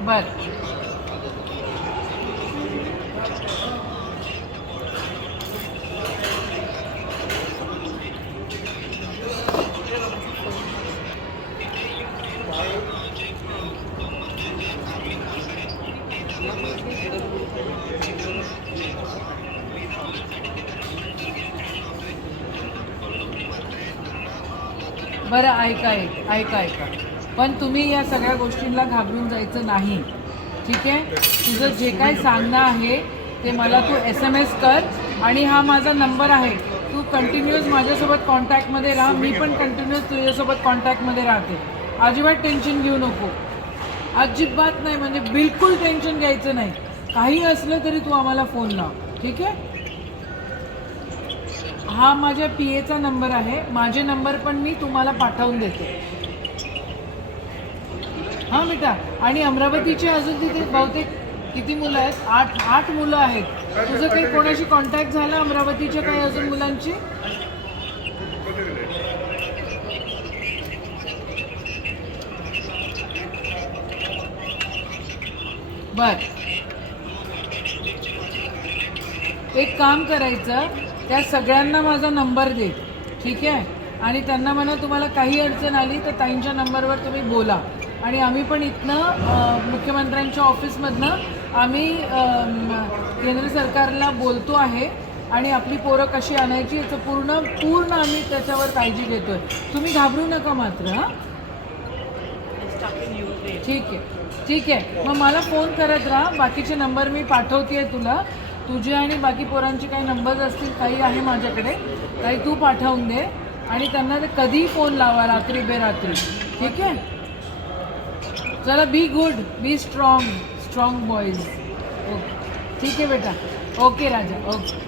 बर. बरं ऐका ऐक ऐका ऐका. पण तुम्ही या सगळ्या गोष्टींना घाबरून जायचं नाही. ठीक आहे? तुझं जे काय सांगणं आहे ते मला तू एस एम एस कर आणि हा माझा नंबर आहे. तू कंटिन्युअस माझ्यासोबत कॉन्टॅक्टमध्ये राहा. मी पण कंटिन्युअस तुझ्यासोबत कॉन्टॅक्टमध्ये राहते. अजिबात टेन्शन घेऊ नको. अजिबात नाही म्हणजे बिलकुल टेन्शन घ्यायचं नाही. काही असलं तरी तू आम्हाला फोन लाव. ठीक आहे? हा माझ्या पी एचा नंबर आहे. माझे नंबर पण मी तुम्हाला पाठवून देते. हां बेटा आणि अमरावतीचे अजून तिथे बहुतेक किती मुलं आहेत? आठ आठ मुलं आहेत. तुझं काही कोणाशी कॉन्टॅक्ट झाला अमरावतीच्या काही अजून मुलांची बर. एक काम करायचं त्या सगळ्यांना माझा नंबर दे ठीक आहे? आणि त्यांना म्हणा तुम्हाला काही अडचण आली तर ताईंच्या नंबरवर तुम्ही बोला. आणि आम्ही पण इथनं मुख्यमंत्र्यांच्या ऑफिसमधनं आम्ही केंद्र सरकारला बोलतो आहे आणि आपली पोरं कशी आणायची याचं पूर्ण पूर्ण आम्ही त्याच्यावर काळजी घेतोय. तुम्ही घाबरू नका मात्र हां. ठीक आहे. ठीक आहे. मग मला फोन करत राहा. बाकीचे नंबर मी पाठवते तुला. तुझे आणि बाकी पोरांचे काही नंबर्स असतील काही आहे माझ्याकडे. काही तू पाठवून दे. आणि त्यांना ते कधीही फोन लावा रात्री बेरात्री. ठीक आहे? चला be good be strong strong boys okay ठीक आहे बेटा ओके राजा ओके